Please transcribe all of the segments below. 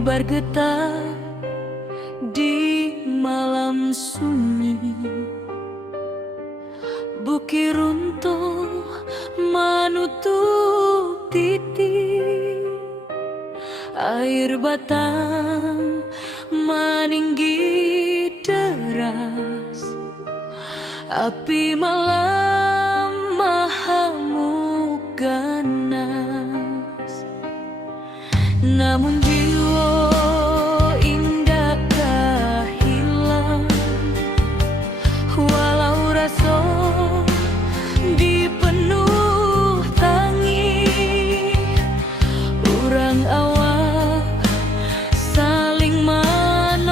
bergetar di malam sunyi. Bukit runtuh menutup titik, air batang meninggi deras, api malam mahamuk ganas. Namun jiwa indakkah hilang, walau rasa dipenuh tangis. Urang awak saling menolong,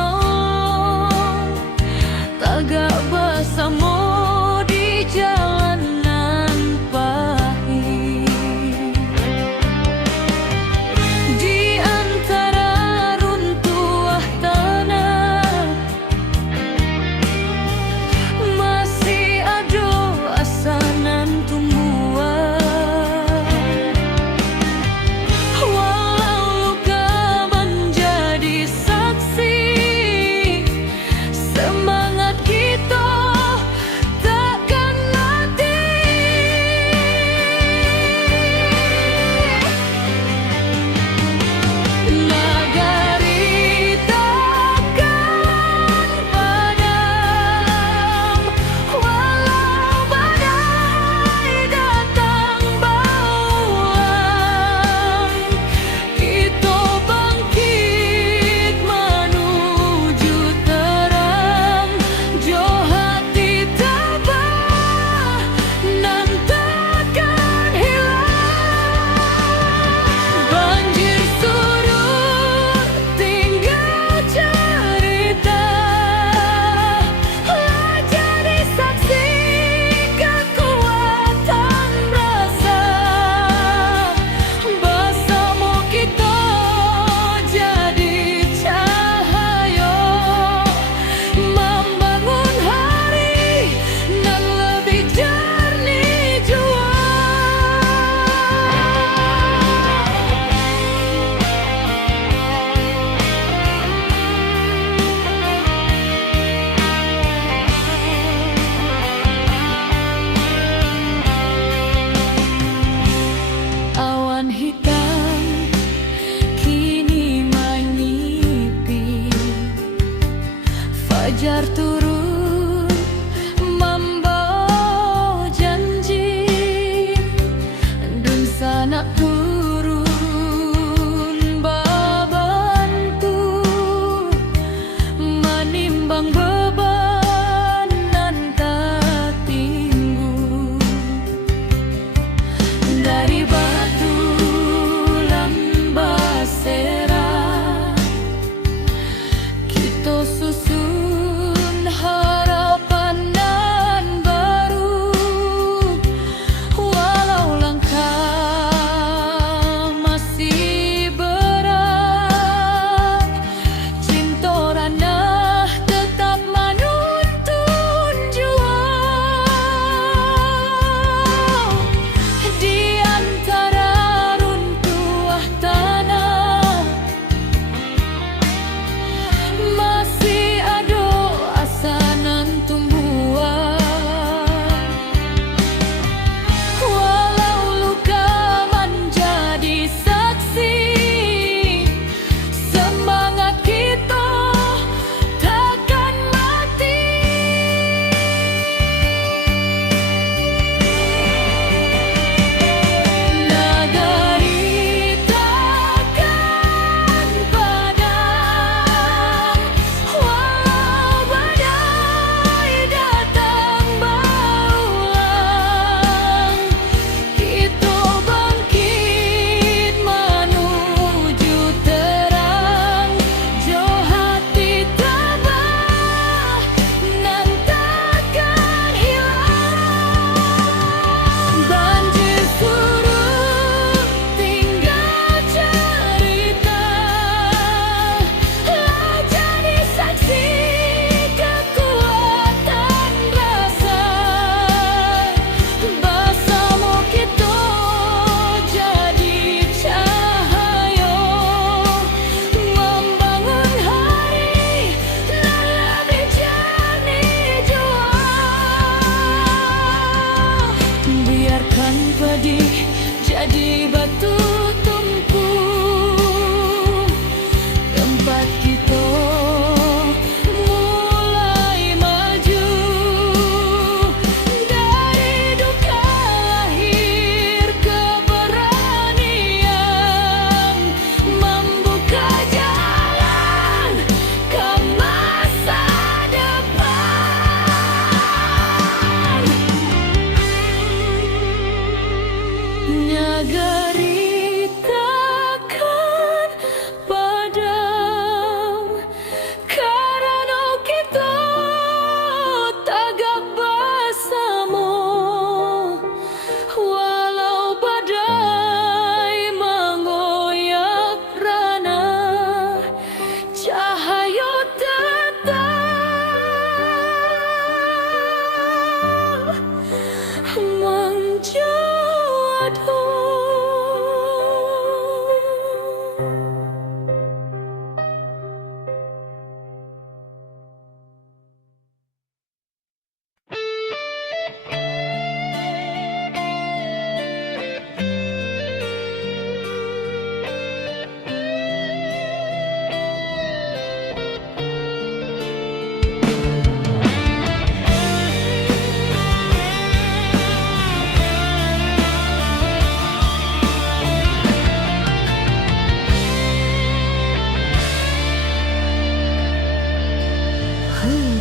tagak bersama di jalanan pahit. Di antara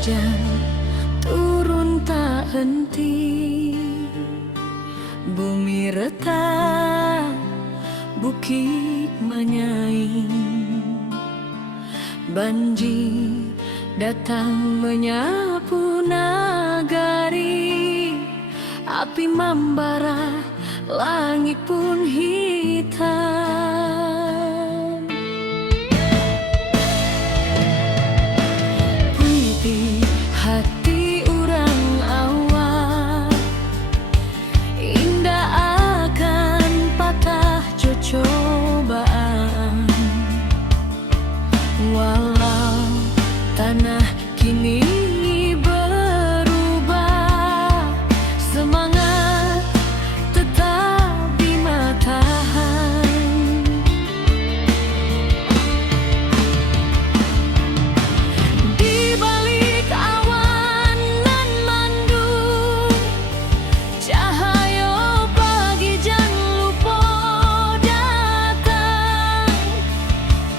hujan turun tak henti, bumi retak, bukit menyaing, banjir datang menyapu nagari, api membara, langit pun hitam. Puiti hati urang awak, indah akan patah cobaan. Walau tanah kini berubah, semangat tetap di matahan. Di balik awan nan mendung, cahaya pagi jan lupa datang.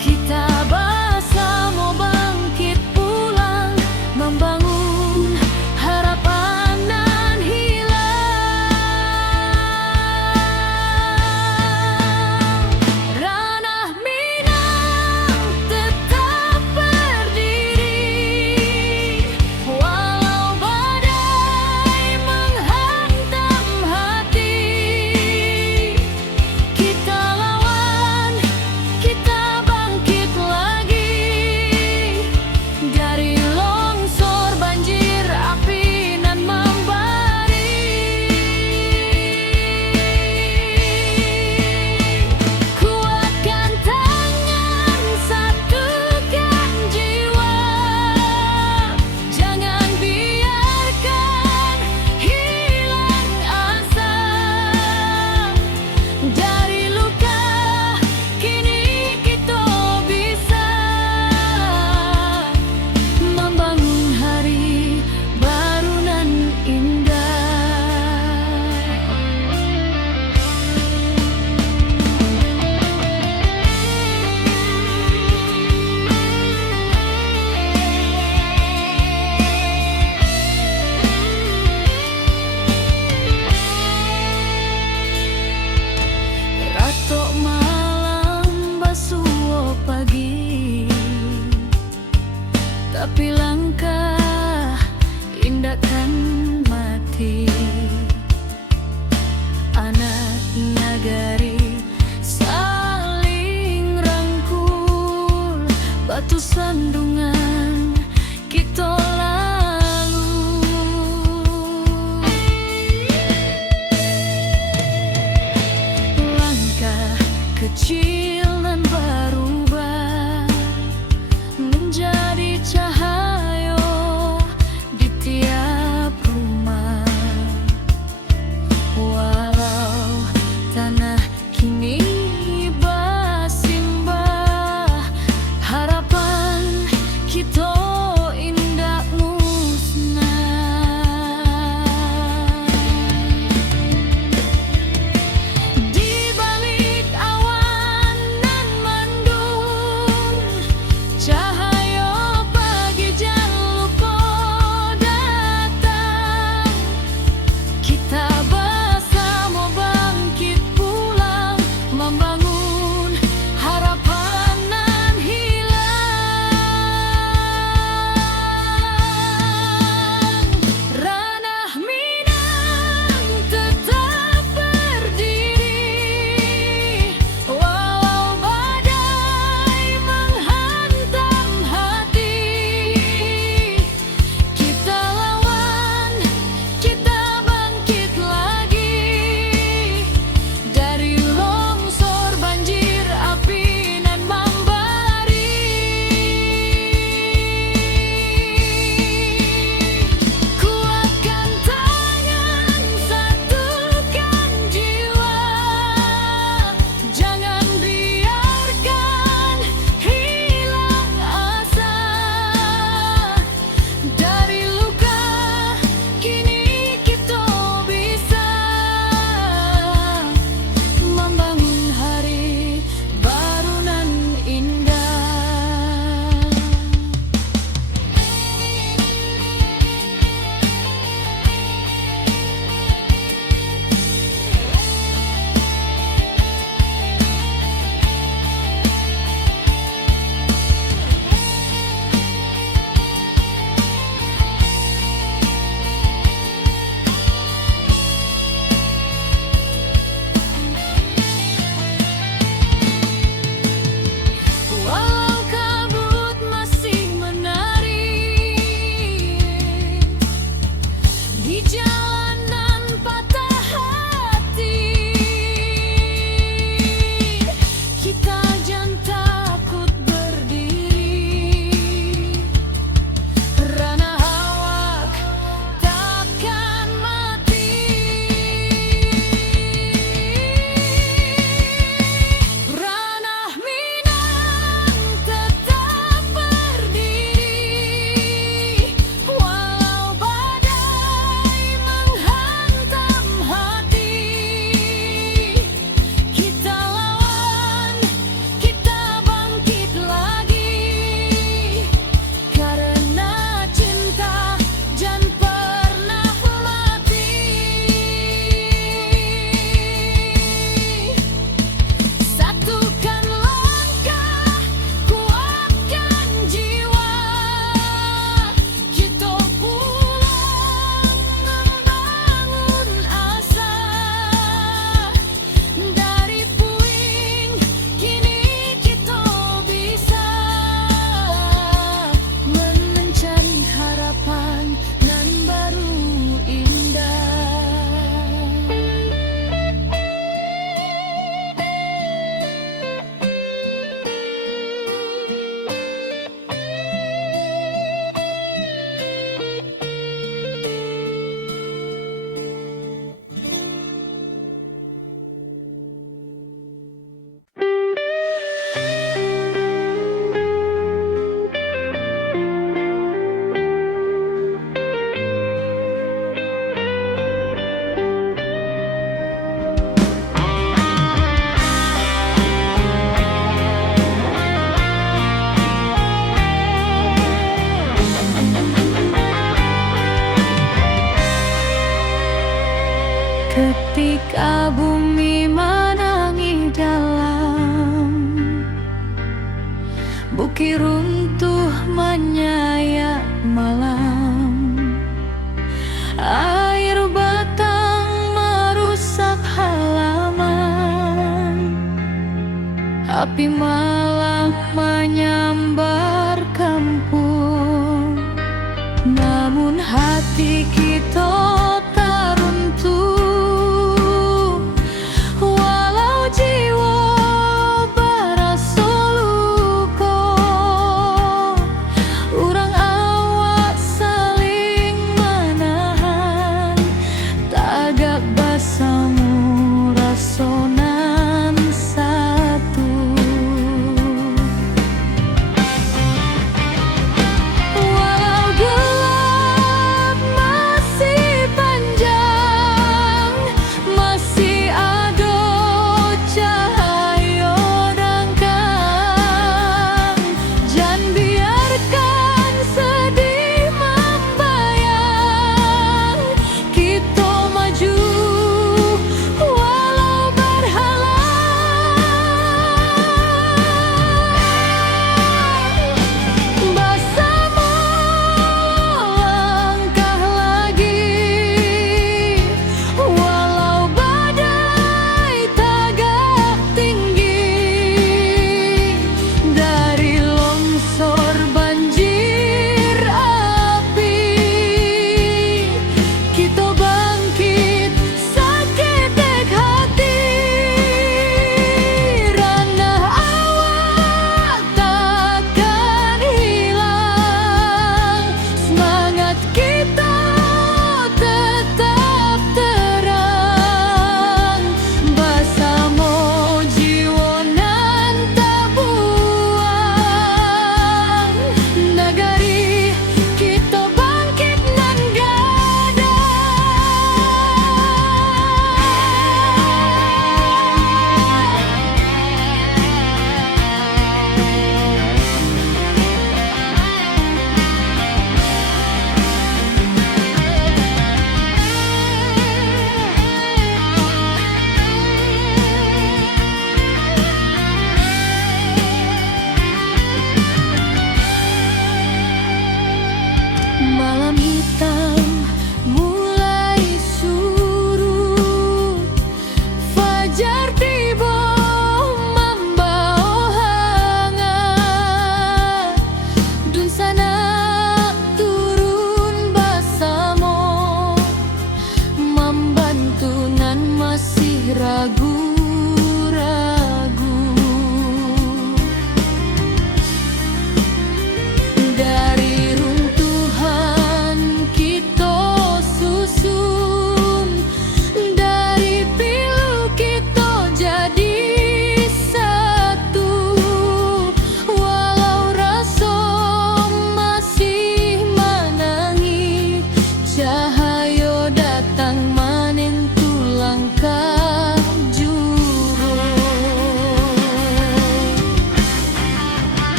Kita bersama bangkit pulang, membangun harapan nan hilang. Ranah Minang tetap berdiri, walau badai menghantam hati. Kita lawan, kita bangkit lagi, dari longsor banjir api nan membari. Kuatkan tangan, satukan jiwa, jangan biarkan hilang asa. Dari luka kini kita bisa membangun hari baru nan indah. Ratok malam basuh pagi, tapi langkah indah kan mati. Anak nagari saling rangkul, batu sandungan kita lalu. Langkah kecil nan berubah menjadi cahaya di tiap rumah. Walau tanah kini bersimbah, harapan kita indah Bukit runtuh menyayat malam, air batang merusak halaman, api malam menyambar kampung. Namun hati kita tak runtuh, walau jiwa berasa luka. Urang awak saling menahan, tagak bersama rasonan satu.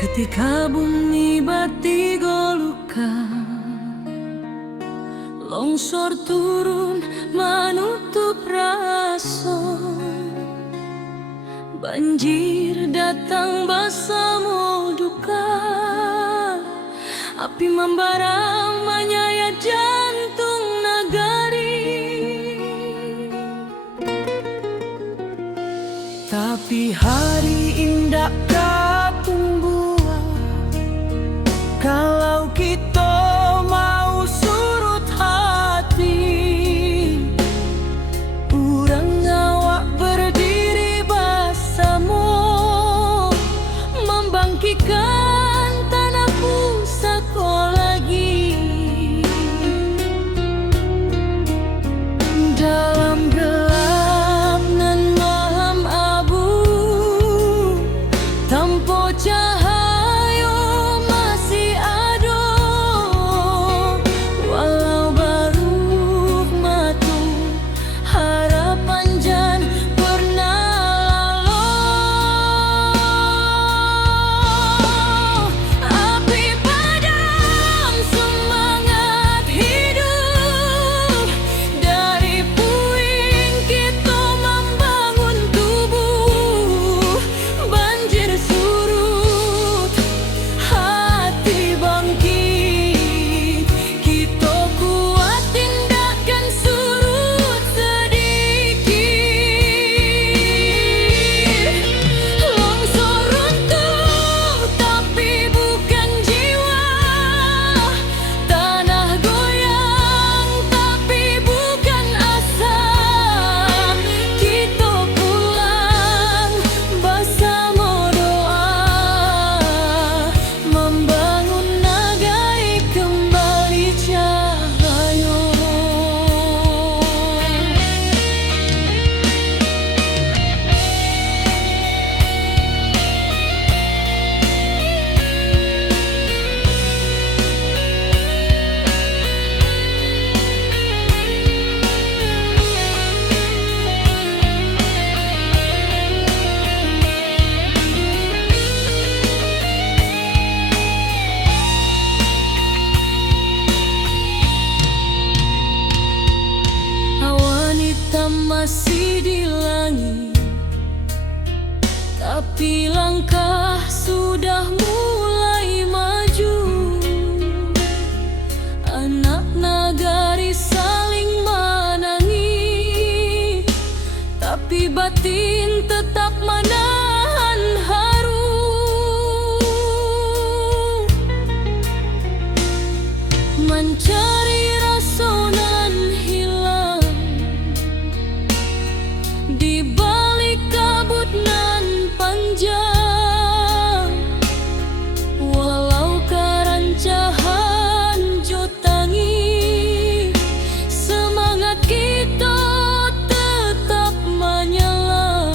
Ketika bumi batigolukan, longsor turun menutup rason, banjir datang bersama duka, api membara menyayat jantung negari. Tapi hari indah kapung buah, kalau kita mau surut hati, urang awak berdiri bersama, membangkitkan tanah pusaka lagi. Dalam gelap nan malam abu, tanpa cahaya masih ada, walau baru matu harapan jan pernah lalu. Api padam semangat hidup, dari puing kita membangun tubuh. Banjir surut, hati bangkit, kita kuat tindakan surut sedikit. Longsor runtuh tapi bukan jiwa, tanah goyang tapi bukan asa. Kita pulang bersama doa, membangun negeri kembali cahaya. Awan hitam masih di langit, tapi langkah sudah mulai maju. Anak nagari saling menangis, tapi batin tetap menahan haru. Mencari rasa nan hilang di balik kabut nan panjang, walau kerancahan jutangi, semangat kita tetap menyelam.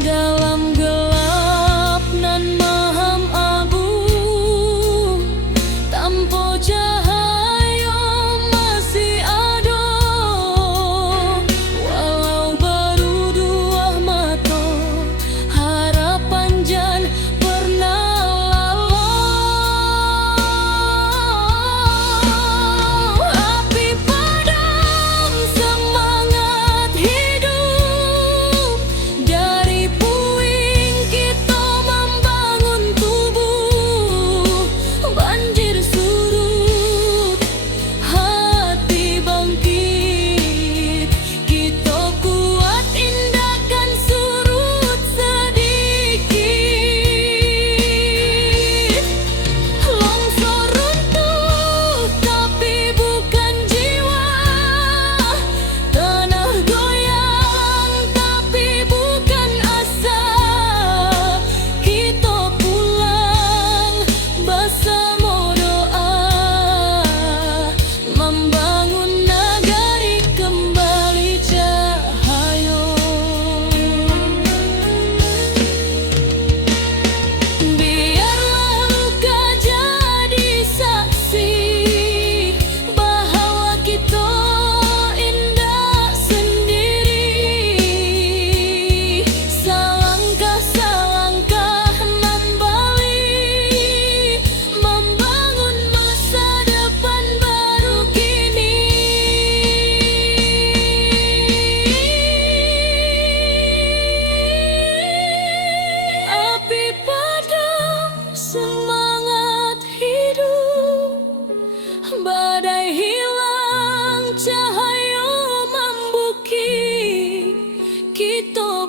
Dalam gelap nan malam abu, tanpa cahaya masih ada, walau baru dua mata harapan jan pernah lalu. Api padam semangat hidup, dari puing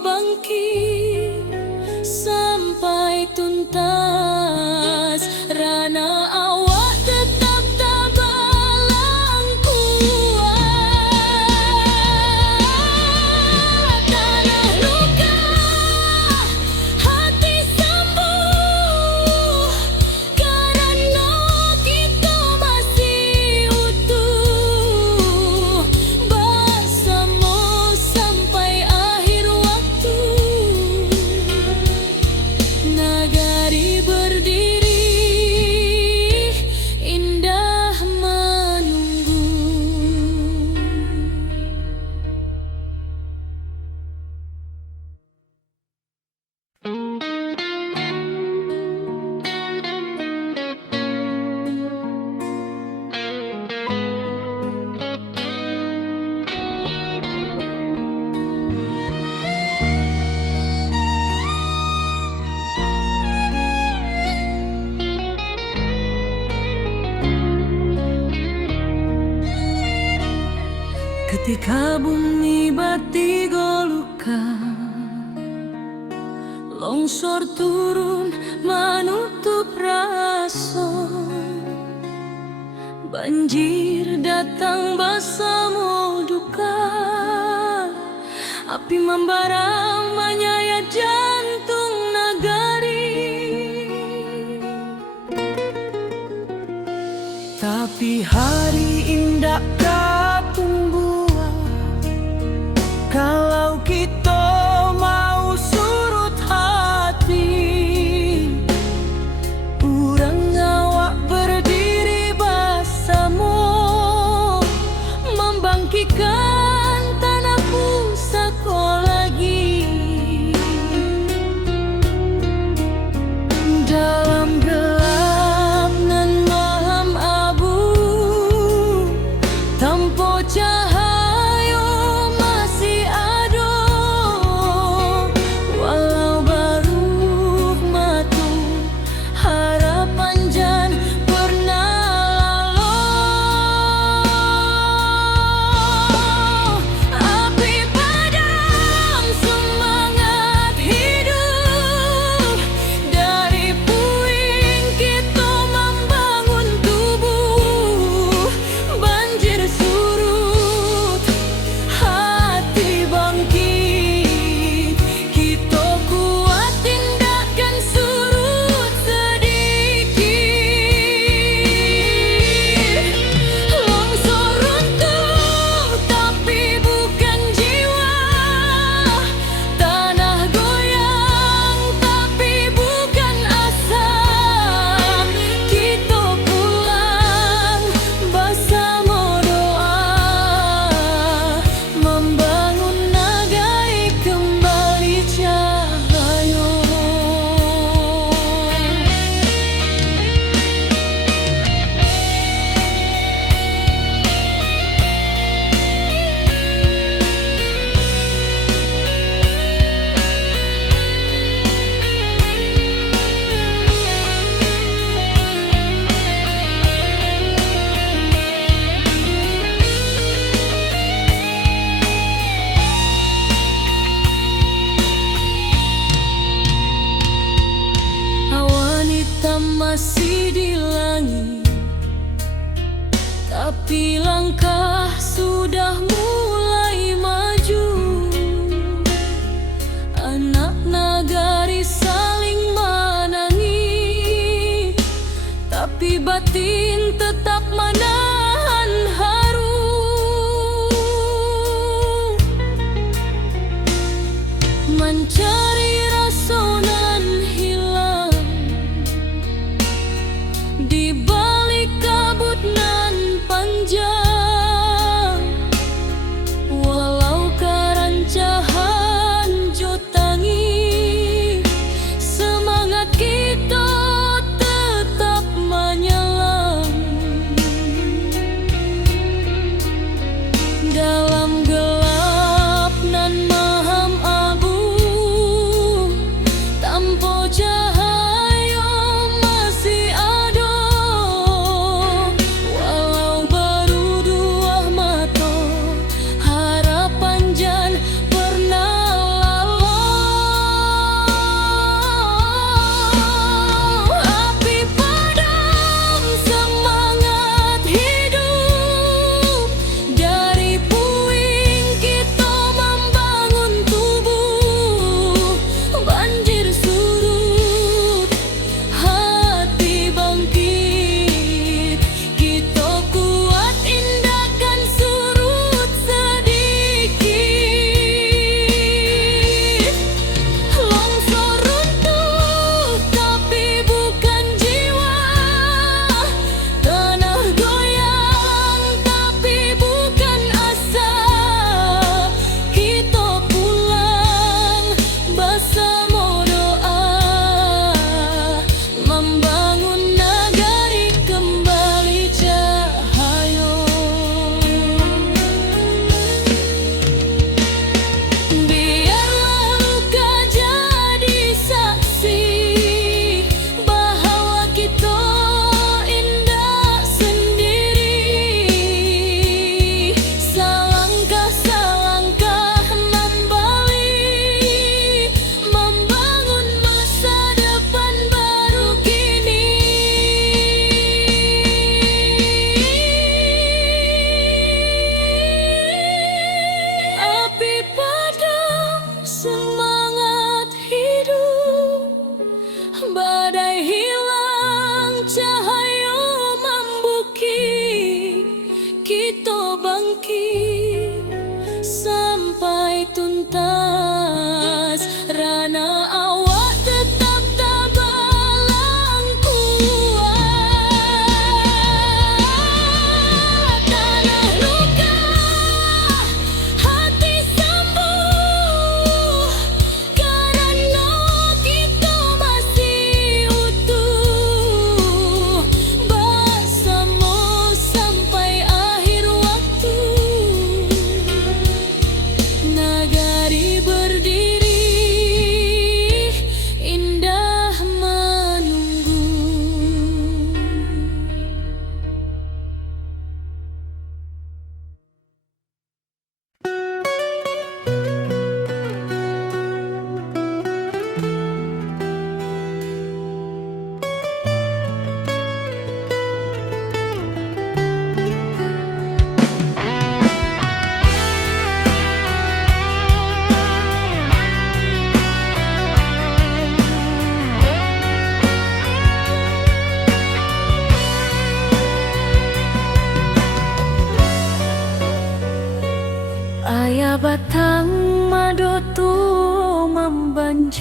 bangkit sampai tuntas. Rana awak tetap tabalang kuat. Tanah luka, hati sembuh, karena kita masih utuh bersama sampai akhir waktu. Nagari berdiri, indah menunggu. Ketika bumi bati golukan, longsor turun menutup rasa, banjir datang bersama duka, api membara menyayat jantung nagari. Tapi hari indah kapung kalau kita mau surut hati, urang awak berdiri bersama, membangkitkan tanah pusaka lagi. Dalam gelap nan malam abu, tanpa cahaya masih di langit, tapi langkah sudah mulai maju. Anak nagari saling menangis, tapi batin tetap menahan haru. Mencari rasa nan hilang di balik kabut nan panjang, walau kerancahan jotangi, semangat kita tetap menyelam. Dalam gelap nan maham abu,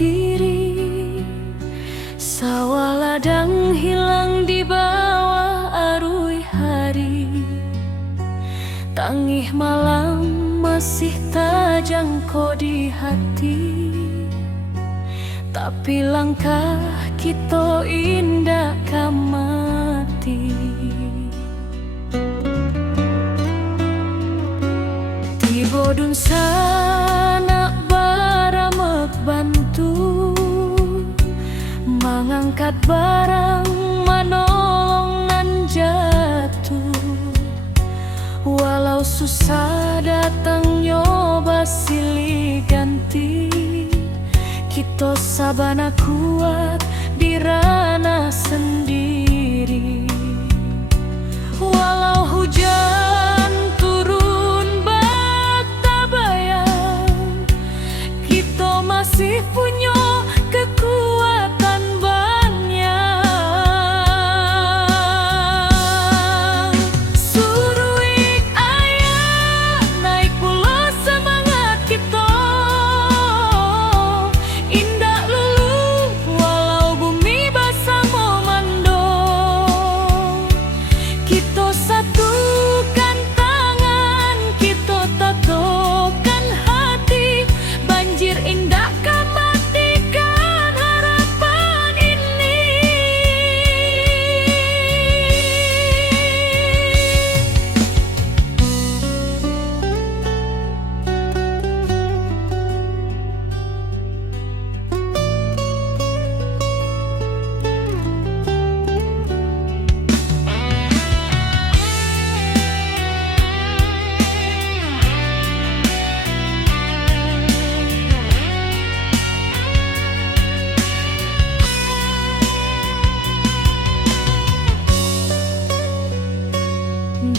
membanjiri, sawah ladang hilang di bawah arus hari. Tangih malam masih terjangkau di hati, tapi langkah kita indah kamati. Tiba dun sana baramek bantu, mengangkat barang manolong nan jatuh. Walau susah datang nyoba silih ganti, kita sabana kuat di ranah sendiri. Walau hujan turun bata bayang, kita masih punya kekuatan banyak. Suruik ayah naik pula semangat kita, indah lulu walau bumi basah memando. Kita satukan tangan, kita tatokan hati, banjir indah matikan harapan ini.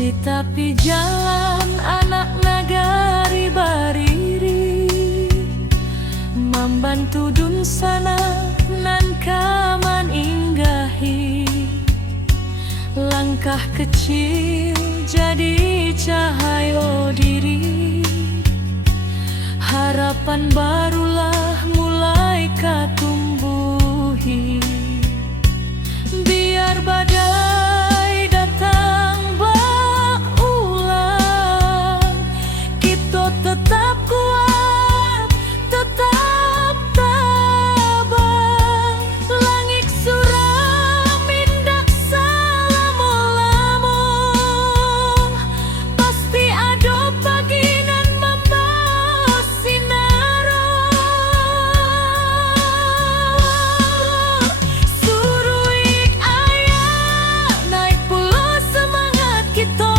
Di tepi jalan anak nagari bariri, membantu dun sana nan kaman inggahi. Langkah kecil jadi cahaya diri, harapan barulah mulai katumbuhi. Biar badai datang berulang, kita tetap kuat, tetap tabah. Langit suram indah selama-lama, pasti ada pagi nan membawa sinar. Suruik ayah naik pula semangat kita,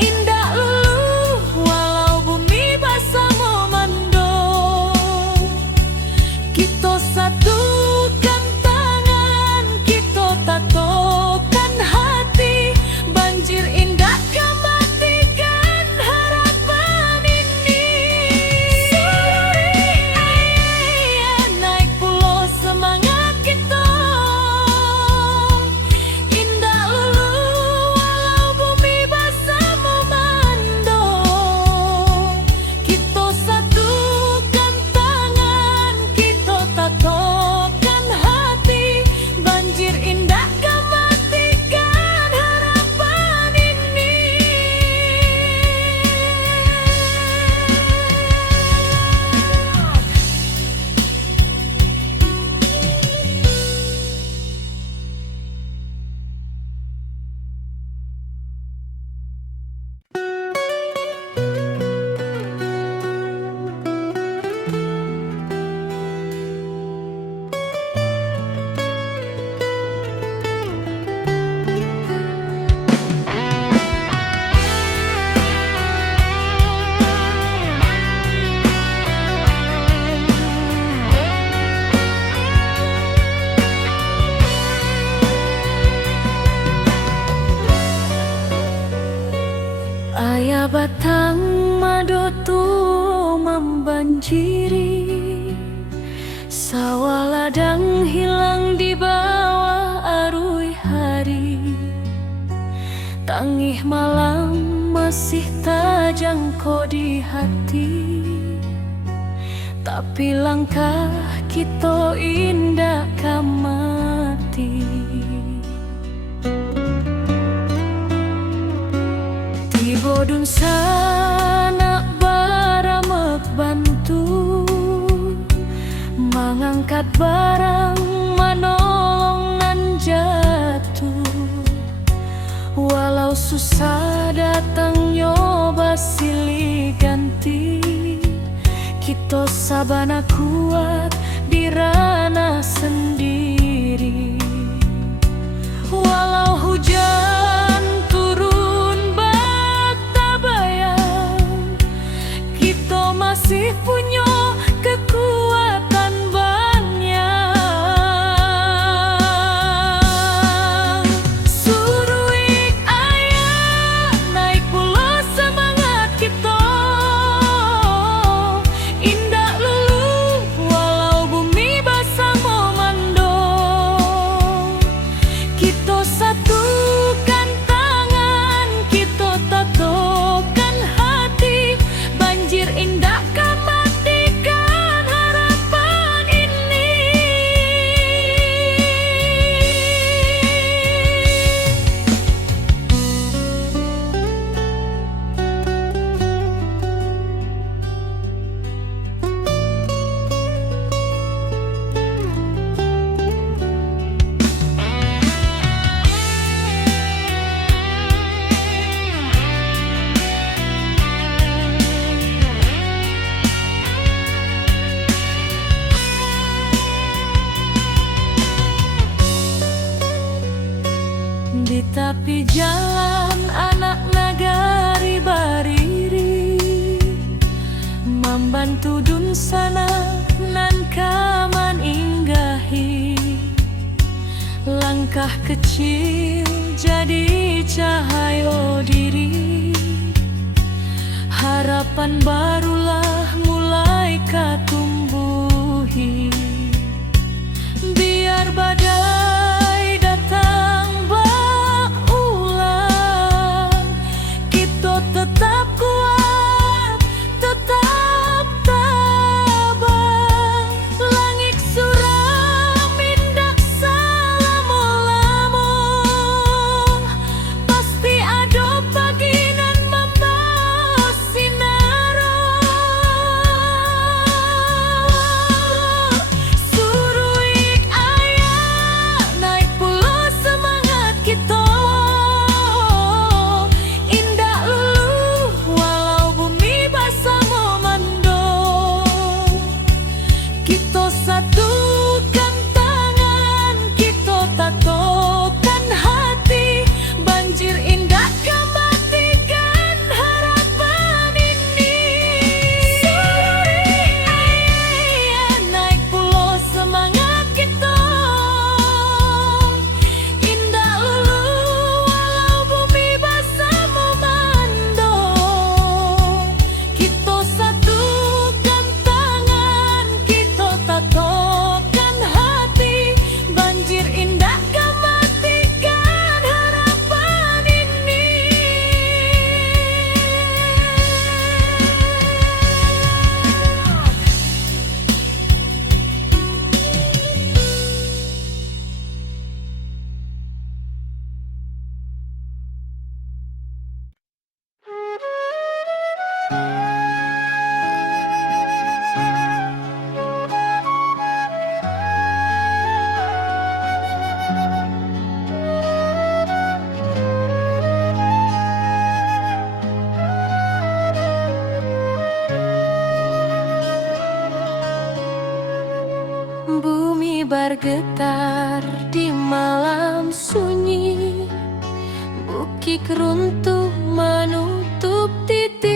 indah lulu walau bumi basah memando. Kita satukan tangan, kita tatokan hati, banjir indah matikan harapan ini. Suruik ayah naik pula semangat kita, indah lulu walau bumi basah memando. Kita satukan tangan, kita tatokan hati, banjir indah matikan harapan ini. Ayah batang madu tu membanjiri, sawah ladang hilang di bawah arus hari. Tangih malam masih terjangkau di hati, tapi langkah kita indah kamati. Tiba dun sana baramek bantu mengangkat barang manolong nan jatuh. Walau susah datang nyoba silih ganti, kita sabana kuat di ranah sendiri. Walau hujan turun bata bayang, kita masih punya kekuatan banyak. Suruik ayah naik pula semangat kita, indah lulu walau bumi basah memando. Kita satukan tangan, kita tatokan hati, banjir indah kan matikan harapan ini. Di tepi jalan anak nagari bariri, membantu dun sana nan kaman inggahi. Langkah kecil jadi cahaya diri, harapan barulah mulai katumbuhi. Biar badai datang berulang, kita tetap kuat, tetap tabah. Langit suram indak salamo-lamo, pasti ada pagi nan membawa sinaro. Suruik ayah naik pula semangat kita, indah lulu walau bumi basah memando. Kita satukan tangan, kita tatokan hati, banjir indah kan matikan harapan ini. Suruik ayah naik pula semangat kita, indah lulu walau bumi basah memando. Kita satukan tangan, kita tatokan hati, banjir indah kan matikan harapan ini. Bumi bergetar di malam sunyi, bukit runtuh menutup titik,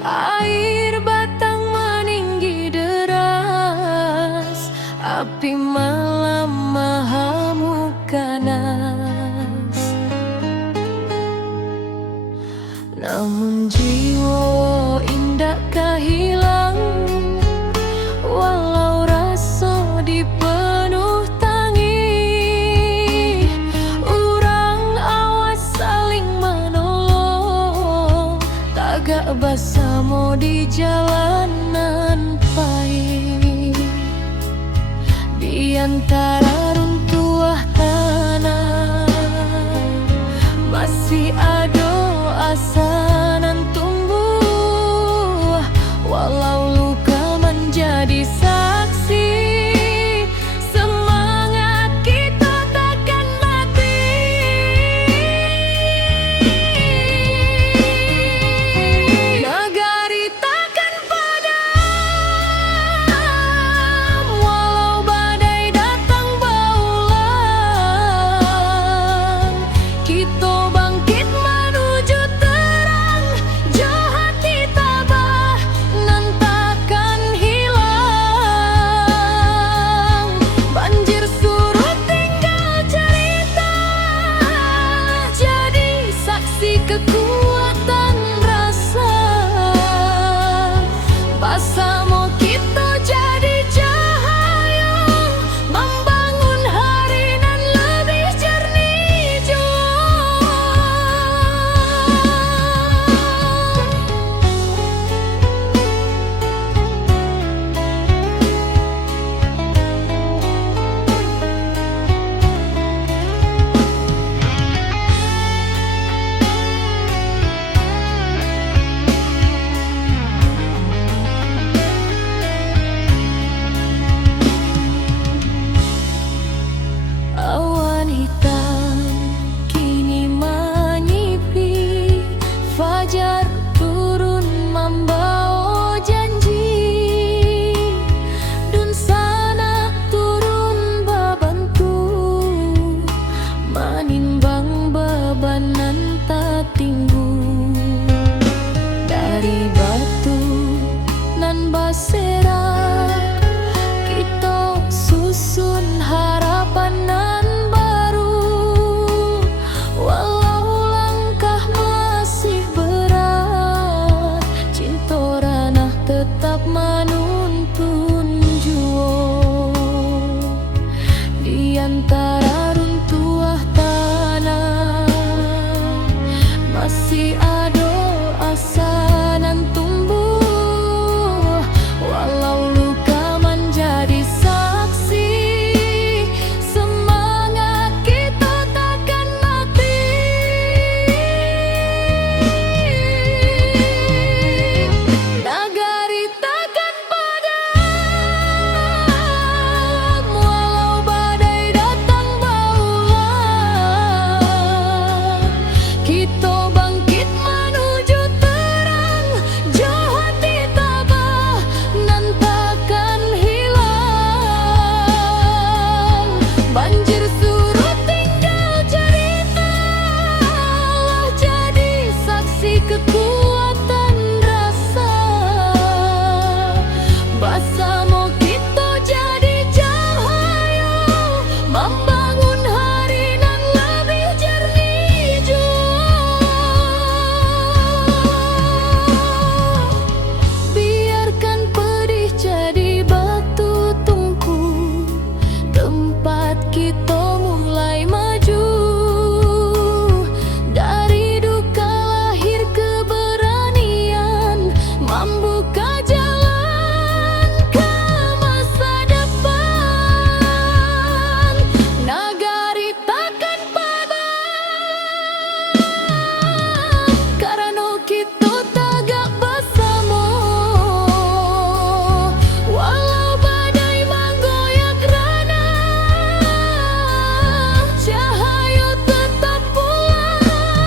air batang meninggi deras, api malam maha ganas. Namun jiwa indah kehilang, walau rasa dipenuh tangi. Urang awas saling menolong, tagak bersama di jalan antara runtuh tanah masih ada asa nan tumbuh, walau luka menjadi saksi. Semangat kita takkan mati. Nagari takkan padam walau badai datang berulang. Kita bangkit menuju terang, jauh hati tabah nan takkan hilang. Banjir surut tinggal cerita, jadi saksi kekuatan rasa. Bersama kita jadi cahaya, membangun hari nan lebih jernih jua. Awan hitam kini menyipi, fajar turun membawa janji. Dun sana turun bebantu, menimbang beban nan tak tinggu. Dari batu nan berserak, kita susun harapan nan baru. Walau langkah masih berat, cinta ranah tetap menuntun jua. Di antara runtuh tanah masih ada asa nan tumbuh, walau luka menjadi saksi. Semangat kita takkan mati. Nagari takkan padam walau badai datang berulang. Kita bangkit menuju terang, jauh hati tabah nan takkan hilang. Banjir surut tinggal cerita, jadi saksi kekuatan rasa. Bersama kita jadi cahaya, membangun hari nan lebih jernih jua. Biarkan pedih jadi batu tungku, tempat kita mulai maju. Dari duka lahir keberanian, membuka jalan ke masa depan. Nagari takkan padam karena kita tegak bersama. Walau badai menggoyak rana, cahaya tetap pulang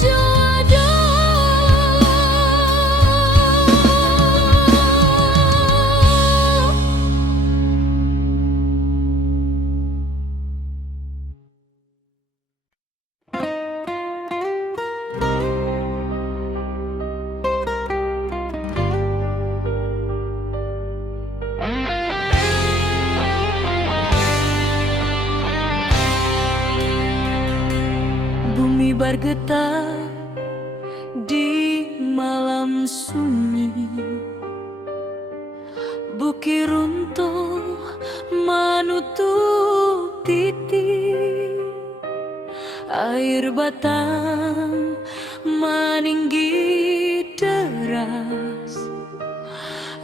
jodoh. Bumi bergetar di malam sunyi, bukit runtuh menutup titik. Air batang meninggi deras,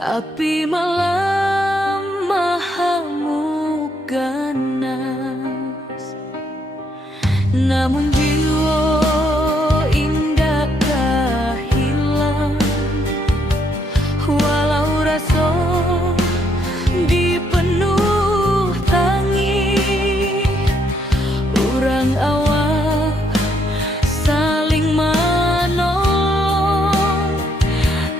api malam maha baso di penuh tangi, urang awak saling manolong,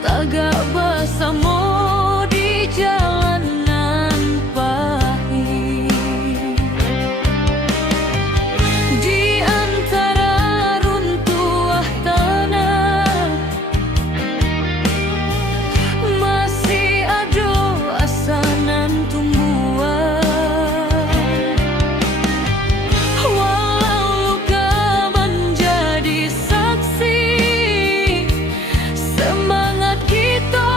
taga basamo di jalanan pahit. Di antara runtuh tanah masih ada asanan tumbuhan, walau luka menjadi saksi semangat kita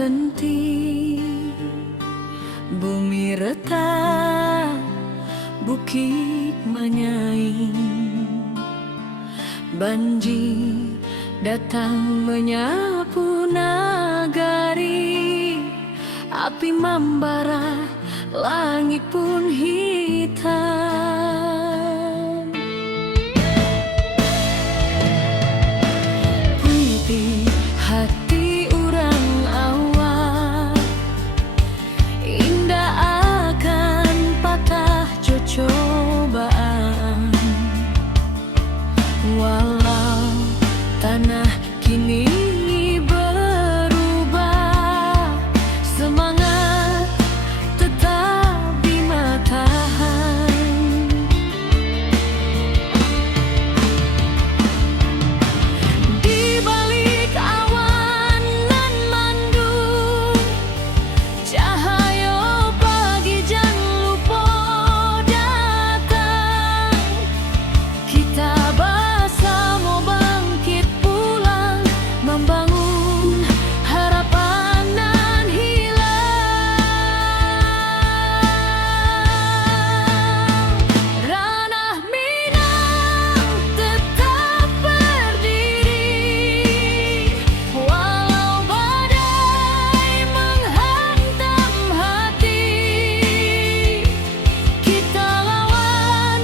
henti. Bumi retak, bukit menyaing. Banjir datang menyapu nagari. Api membara, langit pun hitam. Putih hati urang awak, indah akan patah cobaan. Walau tanah kini berubah, semangat tetap di matahari. Di balik awan nan mendung, cahaya pagi jan lupa datang. Kita bersama bangkit pulang, membangun harapan nan hilang. Ranah Minang tetap berdiri, walau badai menghantam hati. Kita lawan,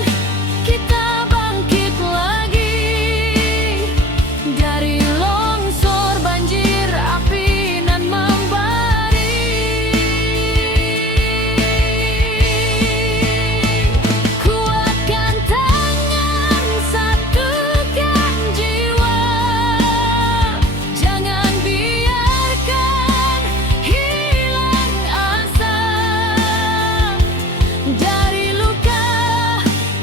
kita bangkit lagi. Dari longsor banjir api nan membari. Kuatkan tangan, satukan jiwa. Jangan biarkan hilang asa. Dari luka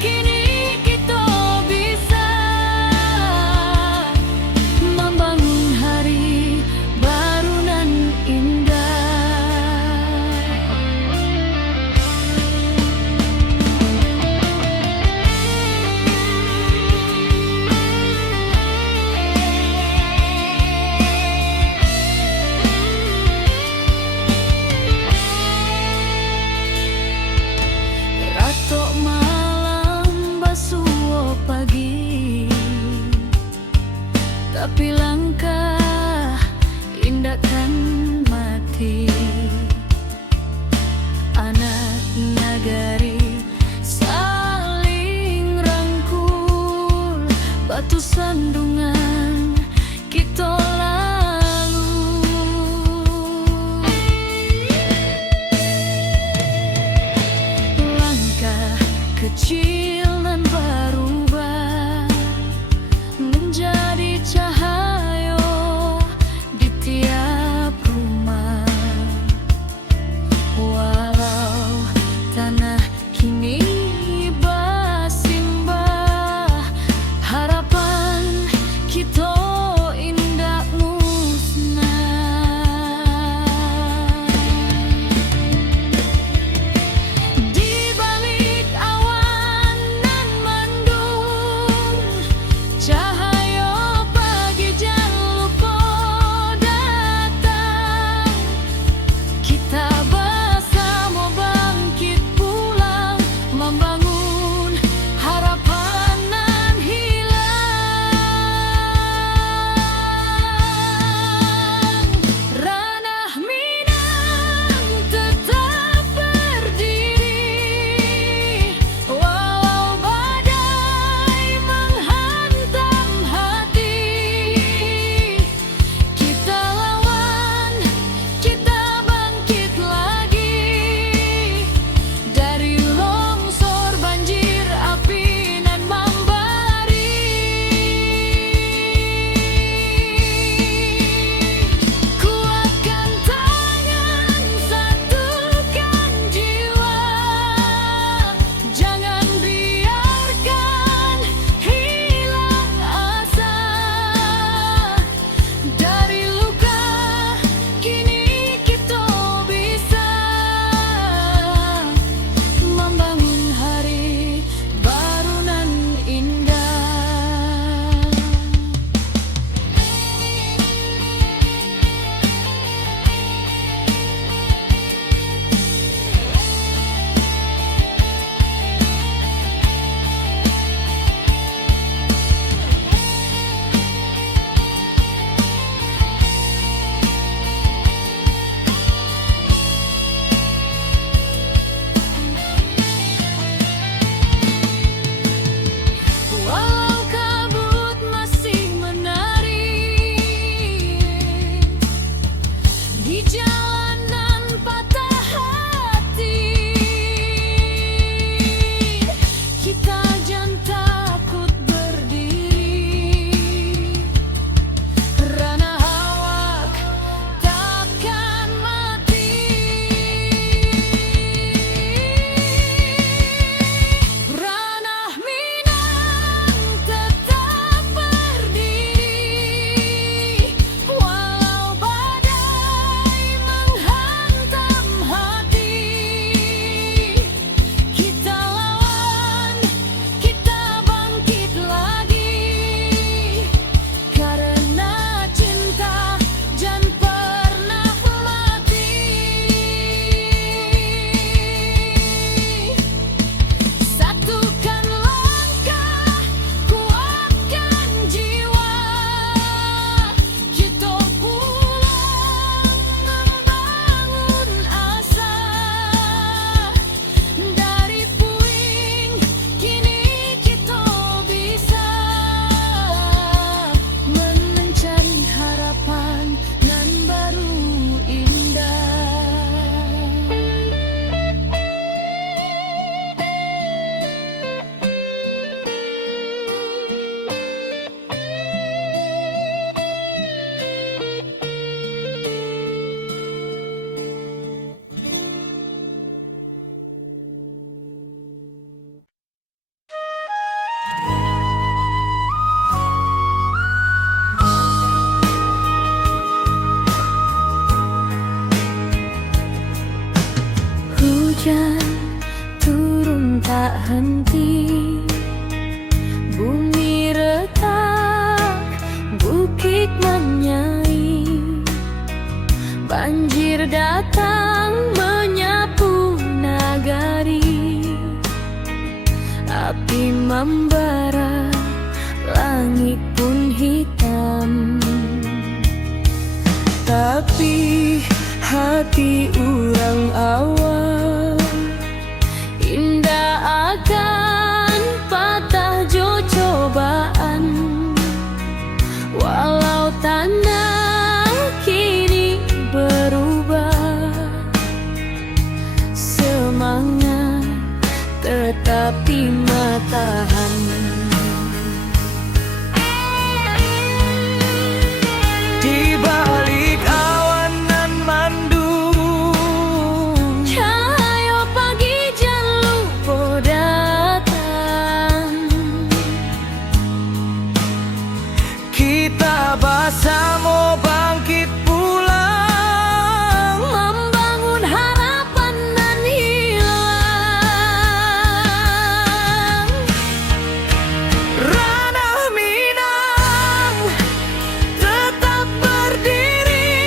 kini kita bisa membangun hari baru nan indah. Ratok malam basuh pagi, tapi langkah indah kan mati. Anak nagari saling rangkul, batu sandungan kita lalu. Langkah kecil dan berubah menjadi cahaya di tiap rumah. Walau tanah kini bersimbah, harapan jalanan patah hati, kita jangan takut berdiri. Ranah awak takkan mati. Ranah Minang tetap berdiri, walau badai menghantam hati. Kita lawan, kita bangkit lagi, karena cinta jangan pernah mati. Satukan langkah, kuatkan jiwa, kita pulang membangun asa. Dari puing kini kita bisa mencari harapan nan baru indah. Hujan turun tak henti, bumi retak, bukit menyai. Banjir datang menyapu nagari, api membara, langit pun hitam. Tapi hati urang awal indah akan patah jo cobaan. Walau tanah kini berubah, semangat tetap di matahan. Di balik awan nan mandung, cahaya pagi jangan lupa datang. Kita bersama bangkit pulang, membangun harapan nan hilang. Ranah Minang tetap berdiri,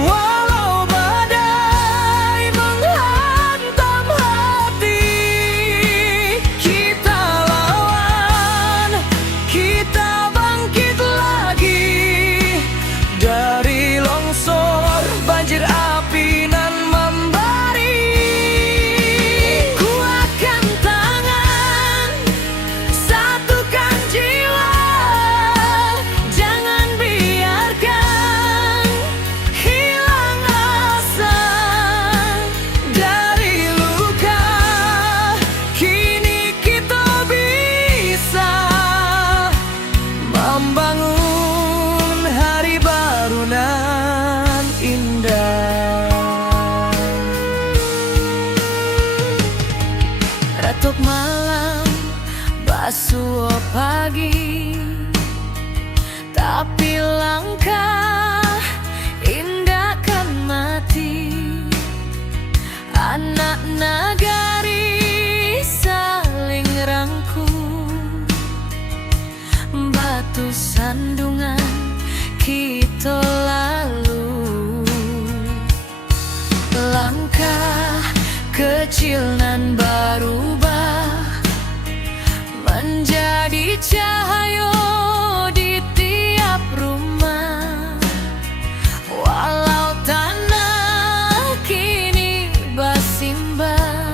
walau badai menghantam hati. Kita lawan, kita bangkit lagi, dari longsor, banjir, api nan membari. Kuatkan tangan, satukan jiwa, jangan biarkan hilang asa. Dari luka kini kita bisa membangun hari baru nan indah. Ratuk malam, basuh pagi, tapi langkah indah kan mati. Anak nagari saling rangkul, batu sandungan kita lalu. Langkah kecil nan berubah menjadi cahaya di tiap rumah. Walau tanah kini bersimbah,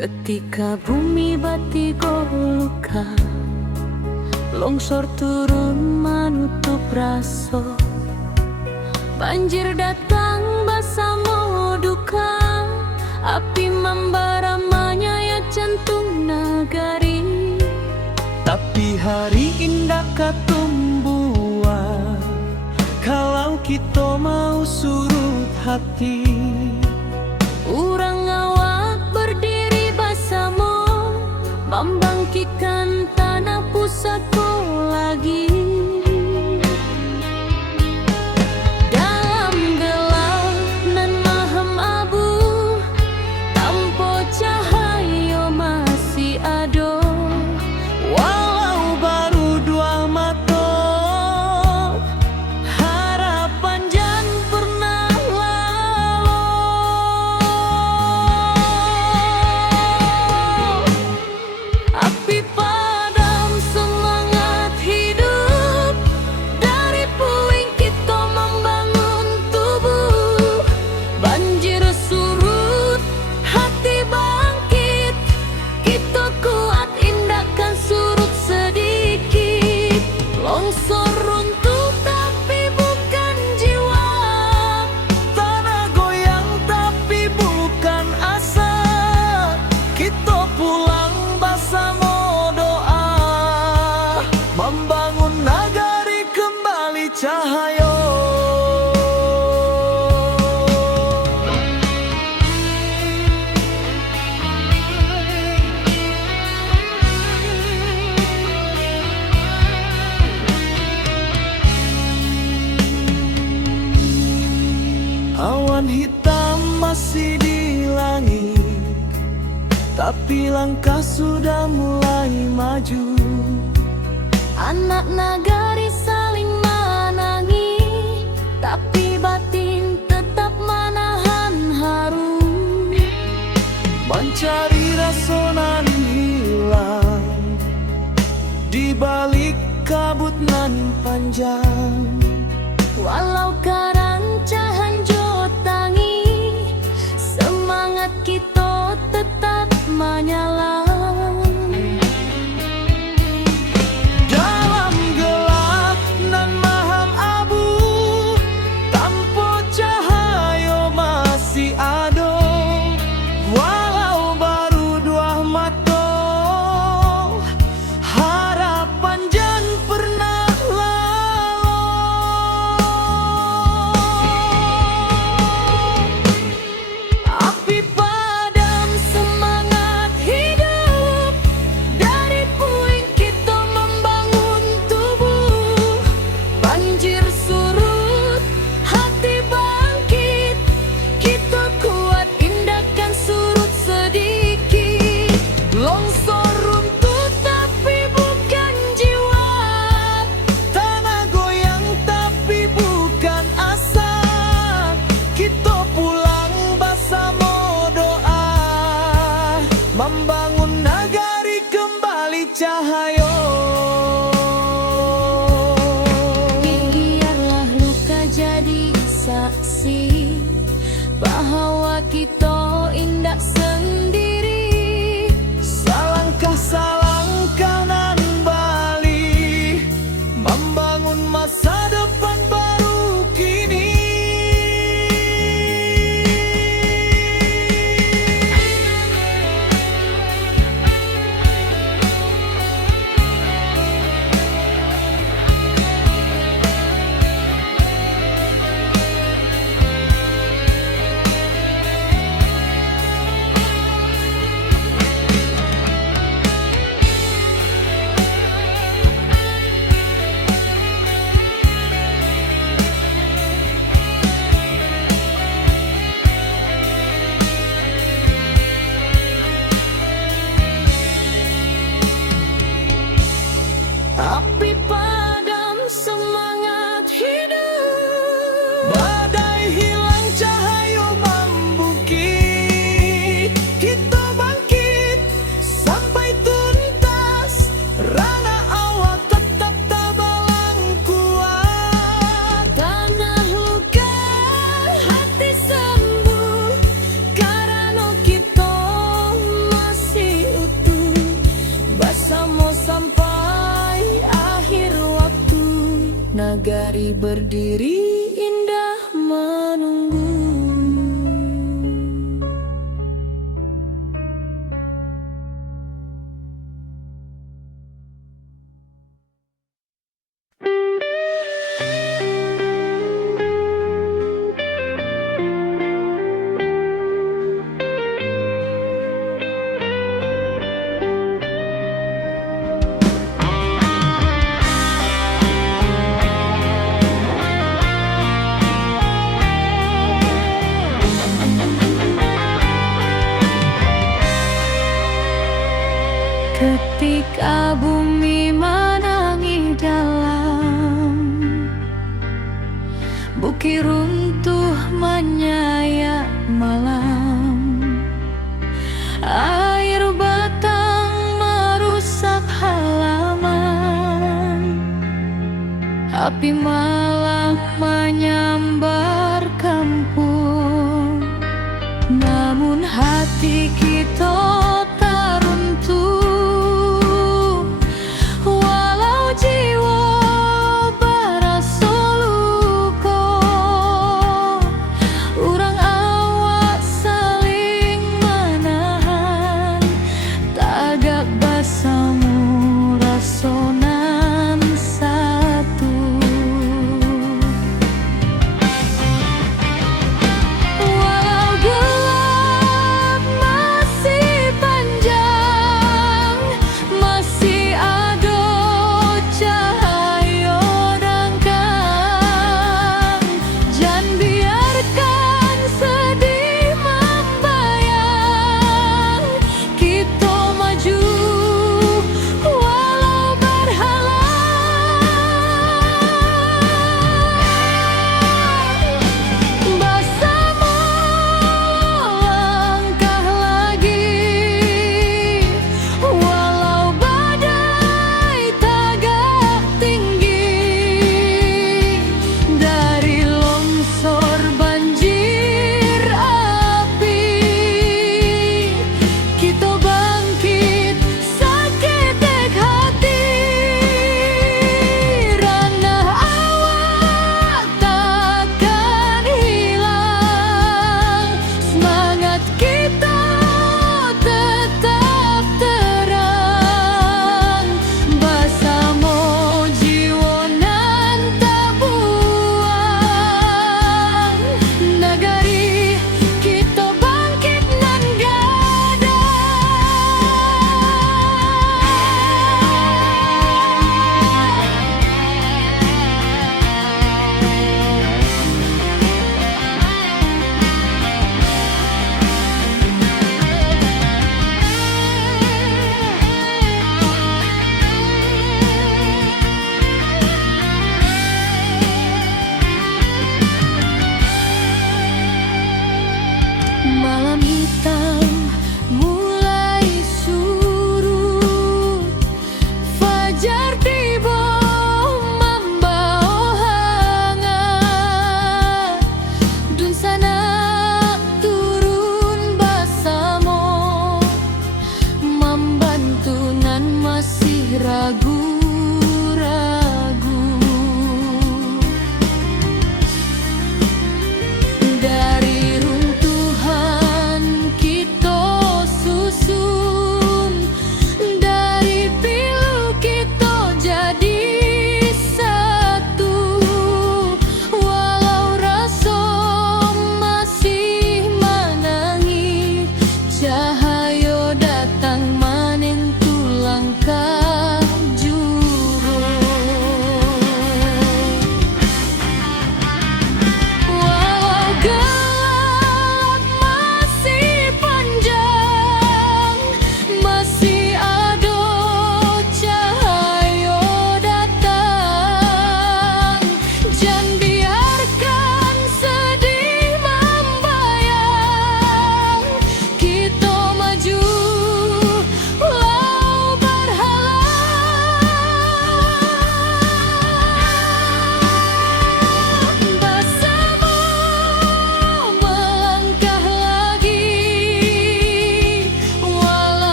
Ketika bumi batigo luka, longsor turun menutup raso, banjir datang bersama duka, api membara menyayat jantung nagari. Tapi hari indah katumbuhan, kalau kita mau surut hati. Urang awak berdiri bersama, membangkitkan tanah pusatku lagi. Dalam gelap nan mahem abu, tanpa cahaya masih ada. Walau baru dua mata, harapan jan pernah lalu. Api padam semangat hidup, dari puing kita membangun tubuh. Banjir surut, hati bangkit, kita kuat indahkan surut sedikit. Longsor runtuh tapi bukan jiwa, Tanah goyang tapi bukan asa. Kita pulang bersama doa, membangun nagari kembali cahaya. Awan hitam masih di langit, tapi langkah sudah mulai maju. anak nagari saling menangi, tapi batin tetap menahan haru. Mencari rasa nan hilang di balik kabut nan panjang. Walau kerancahan jotangi, semangat kita tetap menyala. Dalam gelap nan maham abu, tanpa cahaya masih ada. Walau baru dua mata, harapan jan pernah lalu. Api padam semangat hidup, dari puing kita membangun tubuh. Banjir surut, hati bangkit, kita kuat indahkan surut sedikit. Longsor runtuh tapi bukan jiwa, tanah goyang tapi bukan asa. Kita pulang bersama doa, membangun nagari kembali cahaya. Biarlah luka jadi saksi bahwa kita indah sendiri. Salangkah salangkah nan bali, membangun masa depan baru kini. Nagari berdiri indah menunggu. Ketika bumi menangis dalam, bukit runtuh menyayat malam, air batang merusak halaman, api malam menyambar kampung. Namun hati kita tak runtuh, malam hitam mulai surut, fajar tiba membawa hangat, dun sana turun bersama, membantu nan masih ragu. Dari runtuhan kita susun, dari pilu kita jadi satu. Walau rasa masih menangis, cahaya datang menentu langkah.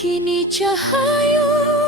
Kini cahaya